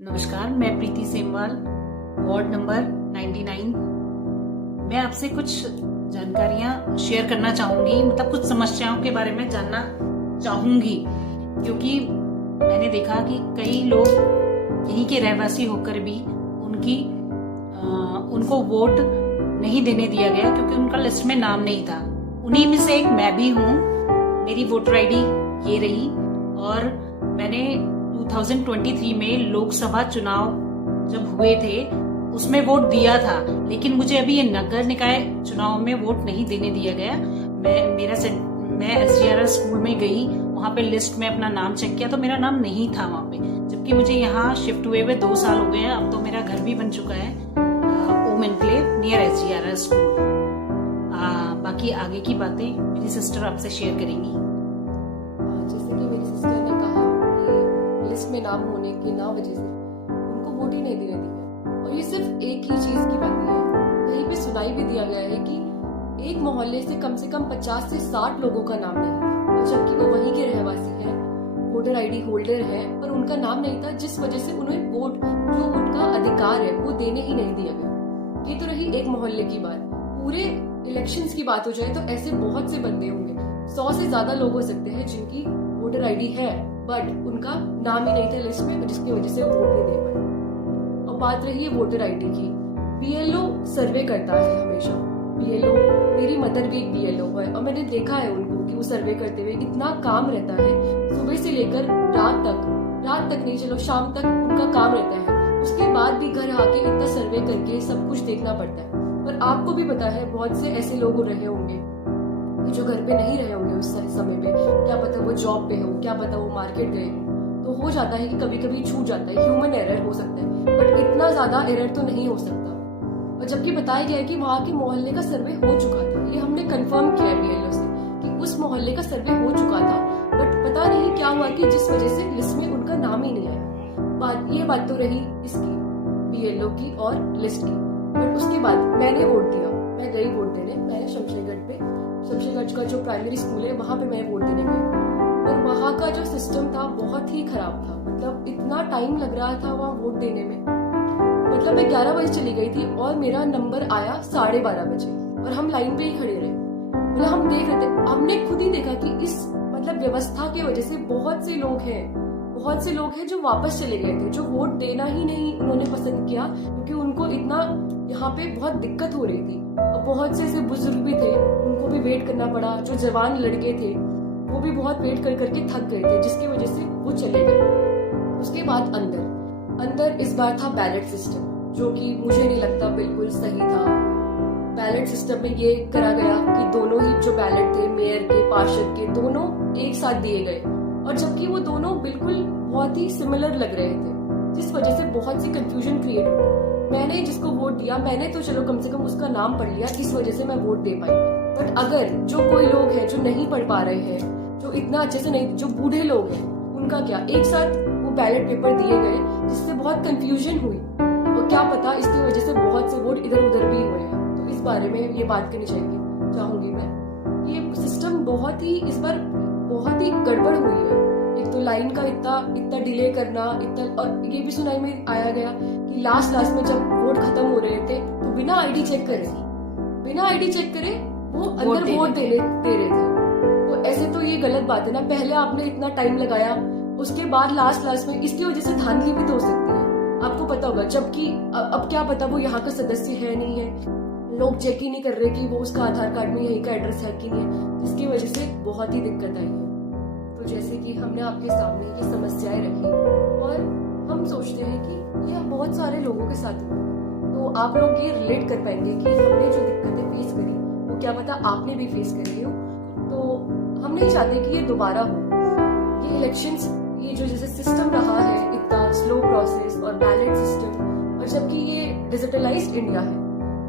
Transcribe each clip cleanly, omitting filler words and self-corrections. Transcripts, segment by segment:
नमस्कार, मैं प्रीति Semwal, ward number 99। मैं आपसे कुछ जानकारियां शेयर करना चाहूंगी, मतलब कुछ समस्याओं के बारे में जानना चाहूंगी, क्योंकि मैंने देखा कि कई लोग यहीं के रहवासी होकर भी उनको वोट नहीं देने दिया गया क्योंकि उनका लिस्ट में नाम नहीं था। उन्हीं में से एक मैं भी हूँ। मेरी वोटर आईडी ये रही और मैंने 2023 में लोकसभा चुनाव जब हुए थे उसमें वोट दिया था, लेकिन मुझे अभी ये नगर निकाय चुनाव में वोट नहीं देने दिया गया। मैं SGRR स्कूल में गई, वहां पे लिस्ट में अपना नाम चेक किया तो मेरा नाम नहीं था वहां पे, जबकि मुझे यहाँ शिफ्ट हुए 2 साल हो गए हैं। अब तो मेरा घर भी बन चुका है, ओम एनक्लेव नियर SGRR स्कूल। बाकी आगे की बातें मेरी सिस्टर आपसे शेयर करेंगी। जैसे कि मेरी सिस्टर ने कहा कि लिस्ट में नाम होने की ना वजह से उनको वोट ही नहीं देने दिया, और ये सिर्फ एक ही चीज की बात नहीं है। कहीं पे सुनाई भी दिया गया है कि एक मोहल्ले से कम 50 से 60 लोगों का नाम नहीं था, और जबकि वो वहीं के रहवासी हैं, वोटर आईडी होल्डर है, पर उनका नाम नहीं था, जिस वजह से उन्हें वोट जो उनका अधिकार है वो देने ही नहीं दिया गया। ये तो रही एक मोहल्ले की बात। पूरे इलेक्शंस की बात हो जाए तो ऐसे बहुत से बंदे होंगे, 100 से ज्यादा लोग हो सकते हैं जिनकी वोटर आईडी है बट उनका नाम ही नहीं था लिस्ट में, जिसकी वजह से वो वोट नहीं दे पाए। और बात रही है वोटर आईडी की, BLO सर्वे करता है हमेशा। BLO, मेरी मदर भी एक BLO है और मैंने देखा है उनको कि वो सर्वे करते हुए इतना काम रहता है, सुबह से लेकर रात तक नहीं, चलो शाम तक उनका काम रहता है। उसके बाद भी घर आके इतना सर्वे करके सब कुछ देखना पड़ता है। पर आपको भी पता है बहुत से ऐसे लोग रहे होंगे जो घर पे नहीं रहे होंगे उस समय पे, क्या पता वो जॉब पे हो, क्या पता वो मार्केट गए हो, तो हो जाता है कि कभी कभी छूट जाता है, ह्यूमन एरर हो सकता है, बट इतना ज्यादा एरर तो नहीं हो सकता। और जबकि बताया गया है कि वहाँ के मोहल्ले का सर्वे हो चुका था, ये हमने कंफर्म किया है BLO से कि उस मोहल्ले का सर्वे हो चुका था, बट पता नहीं क्या हुआ कि जिस वजह से लिस्ट में उनका नाम ही नहीं आया। ये बात तो रही इसकी, BLO की और लिस्ट की। बट उसके बाद मैंने वोट दिया, मैं गई वोट देने, मैंने शमशेरगढ़ का जो प्राइमरी स्कूल है वहां पे मैं वोट देने गई, और वहां का जो सिस्टम था बहुत ही खराब था। मतलब इतना टाइम लग रहा था वहां वोट देने में। मतलब मैं 11 बजे चली गई थी और मेरा नंबर आया 12:30 बजे, और हम लाइन पे ही खड़े रहे। मतलब हम देख रहे थे, हमने खुद ही देखा कि इस व्यवस्था की वजह से बहुत से लोग हैं जो वापस चले गए थे, जो वोट देना ही नहीं उन्होंने पसंद किया, क्योंकि उनको इतना यहाँ पे बहुत दिक्कत हो रही थी। और बहुत से ऐसे बुजुर्ग भी थे, उनको भी वेट करना पड़ा। जो जवान लड़के थे वो भी बहुत वेट करके थक गए थे, जिसकी वजह से वो चले गए। उसके बाद अंदर इस बार था बैलेट सिस्टम, जो कि मुझे नहीं लगता बिल्कुल सही था। बैलेट सिस्टम में ये करा गया कि दोनों ही जो बैलेट थे, मेयर के, पार्षद के, दोनों एक साथ दिए गए, और जबकि वो दोनों बिल्कुल बहुत ही सिमिलर लग रहे थे, जिस वजह से बहुत सी कंफ्यूजन क्रिएट हुई। मैंने जिसको वोट दिया, मैंने तो चलो कम से कम उसका नाम पढ़ लिया, इस वजह से मैं वोट दे पाई। बट अगर जो कोई लोग हैं जो नहीं पढ़ पा रहे हैं, जो इतना अच्छे से नहीं, जो बूढ़े लोग हैं, उनका क्या, एक साथ वो बैलेट पेपर दिए गए, जिससे बहुत कंफ्यूजन हुई, और क्या पता इसकी वजह से बहुत से वोट इधर उधर भी हुए हैं। तो इस बारे में ये बात करनी चाहूंगी मैं, ये सिस्टम इस बार बहुत ही गड़बड़ हुई है। एक तो लाइन का इतना डिले करना, और ये भी सुनाई में आया गया कि लास्ट में जब वोट खत्म हो रहे थे तो बिना आईडी चेक करे वो अंदर वोट दे रहे थे। तो ऐसे तो ये गलत बात है ना। पहले आपने इतना टाइम लगाया, उसके बाद लास्ट में इसकी वजह से धांधली भी तो हो सकती है, आपको पता होगा। जबकि अब क्या पता वो यहाँ का सदस्य है नहीं है, लोग चेक ही नहीं कर रहे कि वो उसका आधार कार्ड में यही का एड्रेस है कि नहीं है, जिसकी वजह से बहुत ही दिक्कत आई है। तो जैसे कि हमने आपके सामने ये समस्याएं रखी, और हम सोचते हैं कि ये बहुत सारे लोगों के साथ हुआ, तो आप लोग ये रिलेट कर पाएंगे कि हमने जो दिक्कतें फेस करी वो क्या पता आपने भी फेस करी हो। तो हम नहीं चाहते कि ये दोबारा हो। ये इलेक्शंस, ये जो जैसे सिस्टम रहा है, इतना स्लो प्रोसेस और बैलेट सिस्टम, और जबकि ये डिजिटलाइज्ड इंडिया है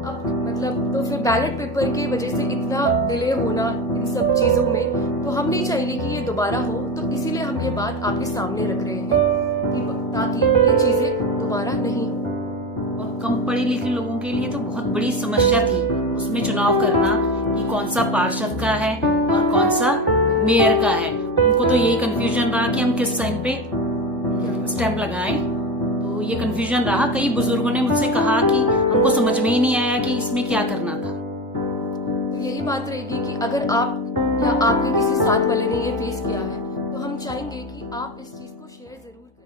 अब, तो फिर बैलेट पेपर की वजह से इतना डिले होना इन सब चीजों में, तो हम नहीं चाहेंगे कि ये दोबारा हो। तो इसीलिए हम ये बात आपके सामने रख रहे हैं कि ताकि ये चीजें दोबारा नहीं हो। और कम पढ़े लिखे लोगों के लिए तो बहुत बड़ी समस्या थी उसमें चुनाव करना कि कौन सा पार्षद का है और कौन सा मेयर का है। उनको तो यही कंफ्यूजन रहा कि हम किस साइन पे स्टैंप लगाएं। तो ये कंफ्यूजन रहा। कई बुजुर्गों ने मुझसे कहा कि हमको समझ में ही नहीं आया कि इसमें क्या करना था। तो यही बात रहेगी कि अगर आप या आपके किसी साथ वाले ने ये फेस किया है तो हम चाहेंगे कि आप इस चीज को शेयर जरूर करें।